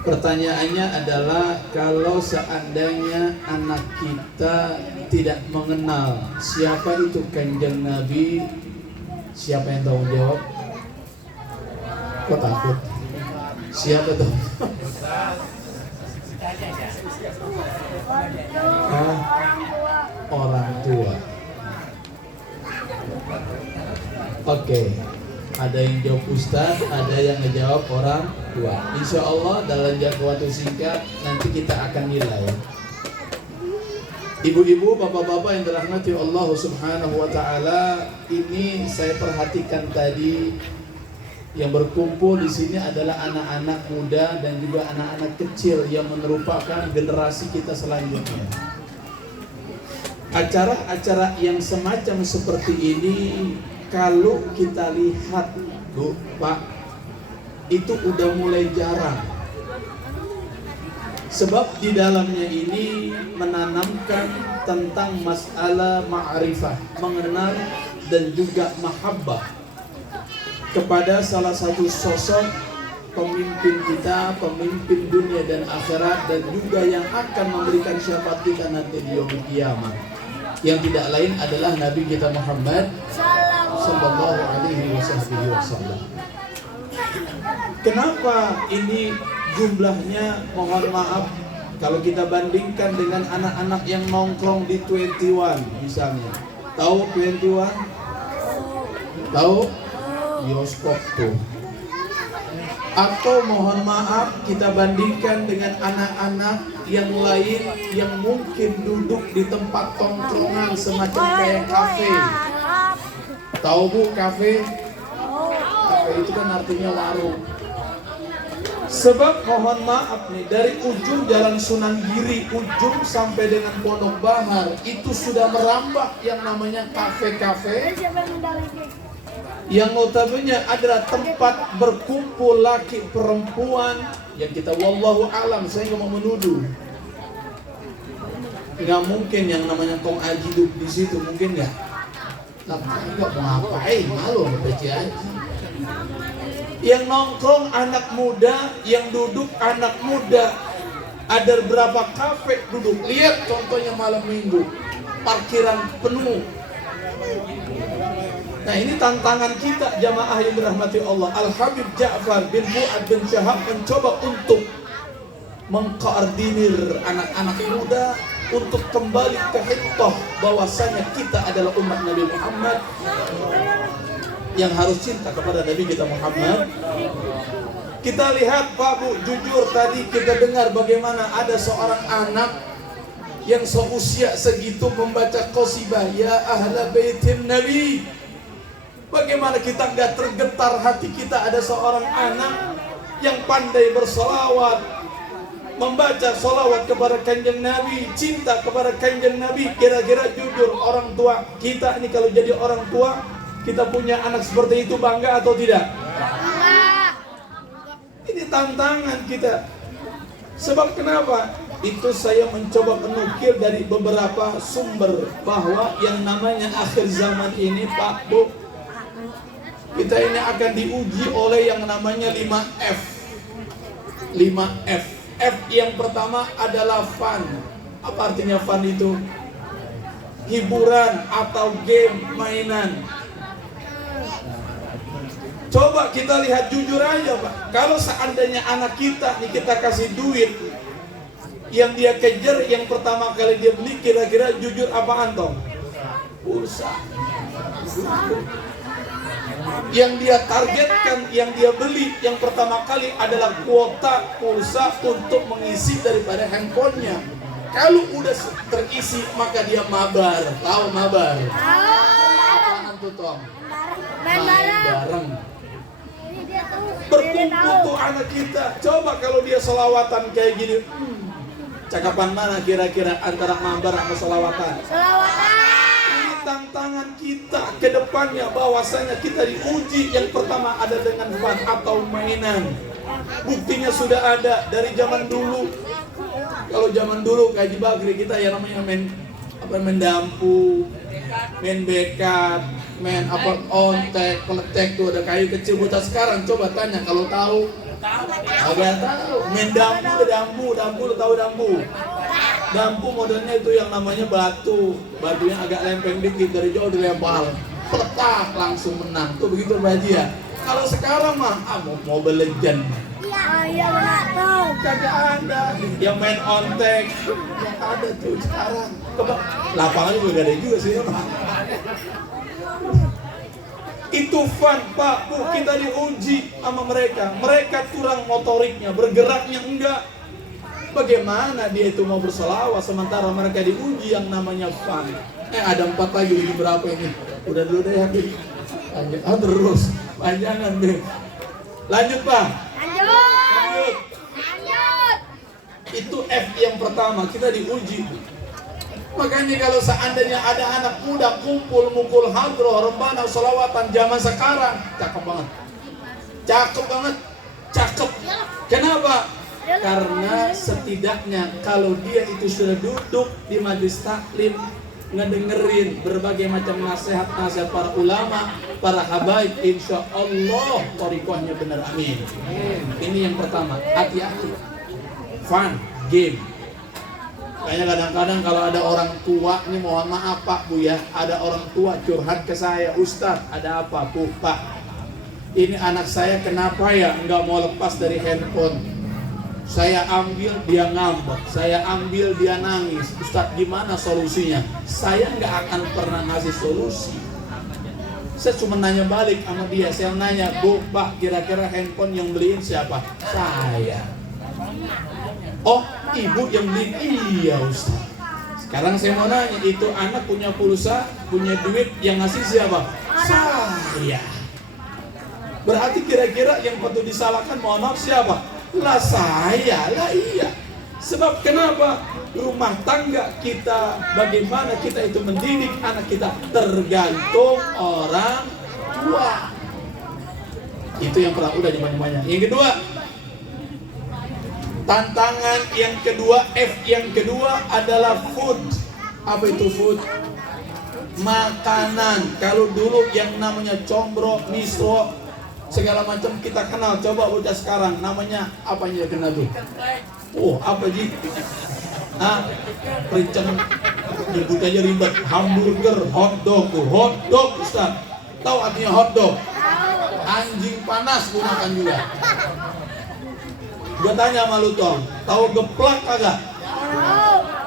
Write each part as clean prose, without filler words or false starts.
Pertanyaannya adalah kalau seandainya anak kita tidak mengenal siapa itu Kanjeng Nabi, siapa yang tanggung jawab? Kok takut? Siapa tuh? Orang tua. Oke. Ada yang jawab Ustaz, ada yang ngejawab orang tua. Insya Allah dalam jangka waktu singkat nanti kita akan nilai. Ibu-ibu, bapak-bapak yang dirahmati Allah Subhanahu wa Ta'ala, ini saya perhatikan tadi yang berkumpul di sini adalah anak-anak muda dan juga anak-anak kecil yang merupakan generasi kita selanjutnya. Acara-acara yang semacam seperti ini, kalau kita lihat, Bu, Pak, itu udah mulai jarang. Sebab di dalamnya ini menanamkan tentang masalah ma'rifah, mengenal dan juga mahabbah kepada salah satu sosok pemimpin kita, pemimpin dunia dan akhirat, dan juga yang akan memberikan syafaat kita nanti di yaumul qiyamah, yang tidak lain adalah Nabi kita Muhammad sallallahu alaihi wasallam. Kenapa ini jumlahnya, mohon maaf, kalau kita bandingkan dengan anak-anak yang nongkrong di 21 misalnya. Tahu 21? Tahu? Bioskop tuh. Atau mohon maaf kita bandingkan dengan anak-anak yang lain yang mungkin duduk di tempat tongkrongan semacam kayak kafe. Tahu Bu kafe? Kafe itu kan artinya warung. Sebab mohon maaf nih, dari ujung Jalan Sunan Giri, ujung sampai dengan Pondok Bahar, itu sudah merambah yang namanya kafe-kafe yang notabene adalah tempat berkumpul laki perempuan yang kita wallahu alam, saya nggak mau menuduh. Nggak mungkin yang namanya tong aji hidup di situ, mungkin nggak? Nggak mau ngapain, malu baca aji. Yang nongkrong anak muda, yang duduk anak muda. Ada berapa kafe duduk? Lihat contohnya malam minggu, parkiran penuh. Nah ini tantangan kita jamaah yang dirahmati Allah. Al-Habib Ja'far bin Fuad bin Syahab mencoba untuk mengkoordinir anak-anak muda untuk kembali ke hitoh bahwasanya kita adalah umat Nabi Muhammad yang harus cinta kepada Nabi kita Muhammad. Kita lihat Pak Bu, jujur tadi kita dengar bagaimana ada seorang anak yang seusia segitu membaca qasidah ya ahla baitin Nabi. Bagaimana kita nggak tergetar hati kita ada seorang anak yang pandai bersolawat, membaca solawat kepada Kanjeng Nabi, cinta kepada Kanjeng Nabi. Kira-kira jujur orang tua kita ini kalau jadi orang tua, kita punya anak seperti itu bangga atau tidak? Ini tantangan kita. Sebab kenapa? Itu saya mencoba menukil dari beberapa sumber bahwa yang namanya akhir zaman ini Pak Bu, kita ini akan diuji oleh yang namanya 5F. 5F. F yang pertama adalah fun. Apa artinya fun itu? Hiburan atau game, mainan. Coba kita lihat jujur aja Pak. Kalau seandainya anak kita nih kita kasih duit, yang dia kejar yang pertama kali dia beli kira-kira jujur apa Anton? Pulsa. Yang dia targetkan, yang dia beli yang pertama kali adalah kuota pulsa untuk mengisi daripada handphonenya. Kalau udah terisi maka dia mabar. Tahu mabar? Apaan tuh Tom? Main bareng. Berkumpul tuh anak kita. Coba kalau dia selawatan kayak gini, cakapan mana kira-kira antara mabar sama selawatan? Selawatan. Tantangan kita ke depannya bahwasanya kita diuji yang pertama ada dengan fun atau mainan. Buktinya sudah ada dari zaman dulu. Kalau zaman dulu kaji bagri kita ya namanya main dampu, main bekat, main apa ontek, peletek tuh ada kayu kecil. Buat sekarang coba tanya kalau tahu Agak tahu. Main dambu, lu tahu dambu? Dambu modelnya itu yang namanya batu. Batunya agak lempeng dikit, dari jauh dilempar. Peletak langsung menang. Tuh begitu ya. Kalau sekarang mah Mobile Legend. Iya benar tuh. Kagak ada. Yang main ontek. Yang ada tuh sekarang. Lapangan juga gak ada juga sih. Itu fun, Pak, Bu, kita diuji sama mereka. Mereka kurang motoriknya, bergeraknya enggak. Bagaimana dia itu mau berselawat sementara mereka diuji yang namanya fun. Ada 4 lagi, ini berapa ini? Udah dulu deh, habis. Lanjut, terus. Panjangan deh. Lanjut, Pak. Lanjut. Itu F yang pertama, kita diuji. Makanya kalau seandainya ada anak muda kumpul mukul hadroh, rebana, sholawatan zaman sekarang, cakep banget. Kenapa? Karena setidaknya kalau dia itu sudah duduk di majelis taklim, ngedengerin berbagai macam nasihat para ulama, para habaib, insya Allah thariqahnya benar, amin. Ini yang pertama, hati-hati. Fun, game. Kayaknya kadang-kadang kalau ada orang tua, ini mohon maaf Pak Bu ya, ada orang tua curhat ke saya, Ustadz ada apa Bu Pak? Ini anak saya kenapa ya nggak mau lepas dari handphone? Saya ambil dia ngambek, saya ambil dia nangis. Ustadz gimana solusinya? Saya nggak akan pernah ngasih solusi. Saya cuma nanya balik sama dia, saya nanya, Bu Pak kira-kira handphone yang beliin siapa? Saya. Oh, ibu yang beli? Iya Ustaz. Sekarang saya mau nanya, itu anak punya pulsa, punya duit, yang ngasih siapa? Saya. Berarti kira-kira yang patut disalahkan, mohon maaf siapa? Lah saya, lah iya. Sebab kenapa? Rumah tangga kita, bagaimana kita itu mendidik anak kita, tergantung orang tua. Itu yang pernah udah banyak-banyak. Yang kedua, tantangan yang kedua, F yang kedua adalah food. Apa itu food? Makanan. Kalau dulu yang namanya combro, misro, segala macam kita kenal. Coba bocah sekarang namanya apa yang kenal tuh? Oh, apa Ji? Pericen nyebut aja ribet. Hamburger, hotdog, Ustaz. Tahu artinya hotdog? Anjing panas gunakan juga. Gue tanya sama lu Tom, tahu geplak kagak?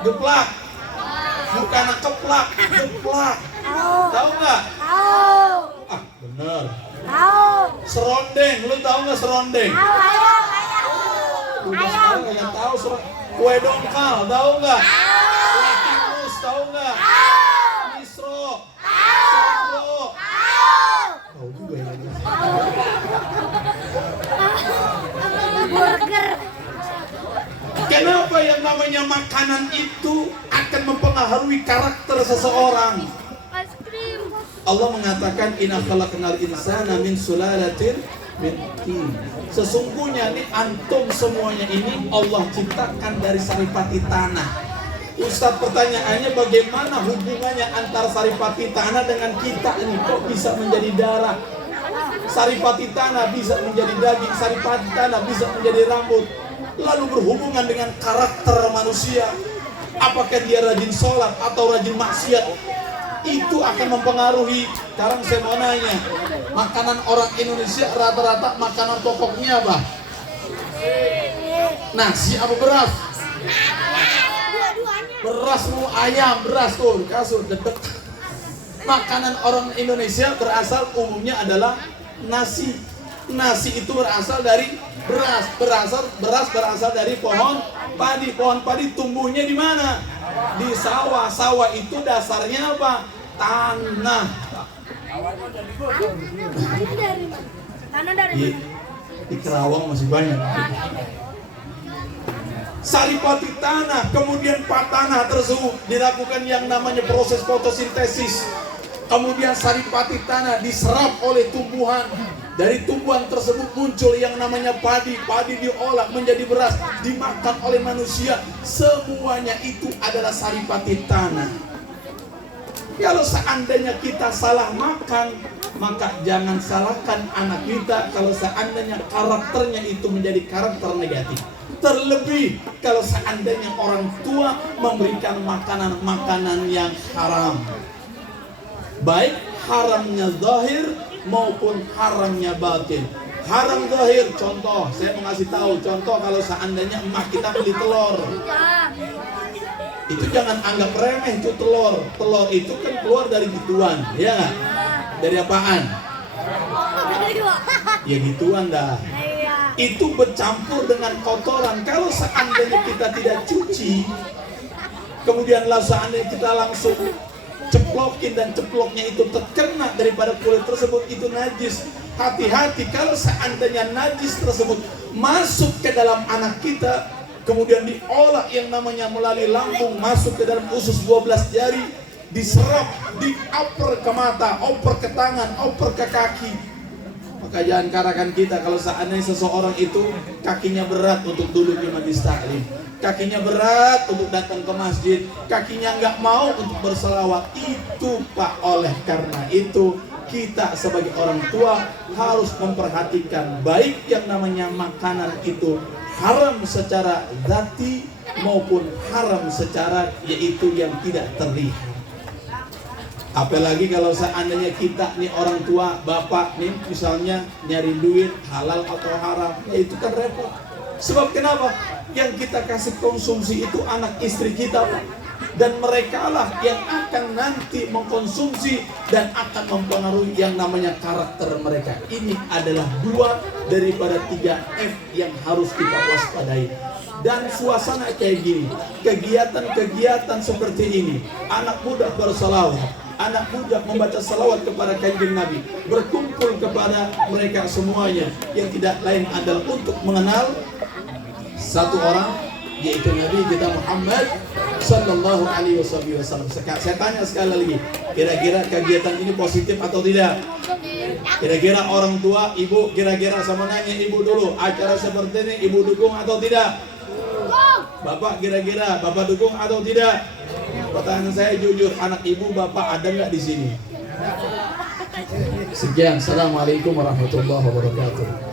Geplak. Bukan keplak, geplak. Tahu nggak? Tahu. Bener. Tahu. Serondeng, lu tahu nggak serondeng? Udah sekarang nggak tahu serondeng. Kue dongkal, tahu nggak? Kue tikus, tahu nggak? Misro. Tahu. Tahu juga ya. Burger. Kenapa yang namanya makanan itu akan mempengaruhi karakter seseorang? Allah mengatakan inna khalaqnal insana min sulalatin min tin. Sesungguhnya nih antum semuanya ini Allah ciptakan dari saripati tanah. Ustaz, pertanyaannya bagaimana hubungannya antara saripati tanah dengan kita ini? Kok bisa menjadi darah? Saripati tanah bisa menjadi daging, saripati tanah bisa menjadi rambut. Lalu berhubungan dengan karakter manusia. Apakah dia rajin sholat atau rajin maksiat? Itu akan mempengaruhi. Sekarang saya mau nanya, makanan orang Indonesia rata-rata makanan pokoknya apa? Nasi apa beras? Beras mau ayam, beras tuh kasur dedek. Makanan orang Indonesia berasal umumnya adalah nasi. Nasi itu berasal dari beras. Beras berasal dari pohon padi. Pohon padi tumbuhnya di mana? Di sawah. Sawah itu dasarnya apa? Tanah. Tanah dari Di Kerawang masih banyak. Saripati tanah, kemudian tanah tersebut dilakukan yang namanya proses fotosintesis. Kemudian saripati tanah diserap oleh tumbuhan. Dari tumbuhan tersebut muncul yang namanya padi. Padi diolah menjadi beras, dimakan oleh manusia. Semuanya itu adalah saripati tanah. Kalau seandainya kita salah makan, maka jangan salahkan anak kita kalau seandainya karakternya itu menjadi karakter negatif. Terlebih kalau seandainya orang tua memberikan makanan-makanan yang haram, baik haramnya zahir maupun haramnya batin. Haram zahir, contoh, saya mau ngasih tahu contoh, kalau seandainya emak kita beli telur, itu jangan anggap remeh itu telur. Telur itu kan keluar dari gituan, ya nggak? Dari apaan? Ya gituan dah. Itu bercampur dengan kotoran. Kalau seandainya kita tidak cuci, kemudianlah seandainya kita langsung ceplokin dan ceploknya itu terkena daripada kulit tersebut, itu najis. Hati-hati kalau seandainya najis tersebut masuk ke dalam anak kita, kemudian diolah yang namanya melalui lambung, masuk ke dalam usus 12 jari, diserap, dioper ke mata, oper ke tangan, oper ke kaki. Maka jangan karakan kita kalau seandainya seseorang itu kakinya berat untuk duduk di majelis taklim, kakinya berat untuk datang ke masjid, kakinya nggak mau untuk berselawat. Itu Pak, oleh karena itu kita sebagai orang tua harus memperhatikan baik yang namanya makanan itu haram secara zati maupun haram secara yaitu yang tidak terlihat. Apalagi kalau seandainya kita nih orang tua, bapak nih misalnya nyari duit halal atau haram, ya itu kan repot. Sebab kenapa? Yang kita kasih konsumsi itu anak istri kita, Pak. Dan mereka lah yang akan nanti mengkonsumsi dan akan mempengaruhi yang namanya karakter mereka. Ini adalah 2 daripada 3 F yang harus kita waspadai. Dan suasana kayak gini, kegiatan-kegiatan seperti ini, anak muda berselawat, anak muda membaca salawat kepada Kanjeng Nabi, berkumpul kepada mereka semuanya, yang tidak lain adalah untuk mengenal satu orang, yaitu Nabi kita Muhammad Sallallahu Alaihi Wasallam. Saya tanya sekali lagi, kira-kira kegiatan ini positif atau tidak? Kira-kira orang tua, ibu, kira-kira sama nanya ibu dulu, acara seperti ini ibu dukung atau tidak? Bapak, kira-kira bapak dukung atau tidak? Pertanyaan saya jujur, anak ibu bapak ada nggak di sini? Sekian, assalamualaikum warahmatullahi wabarakatuh.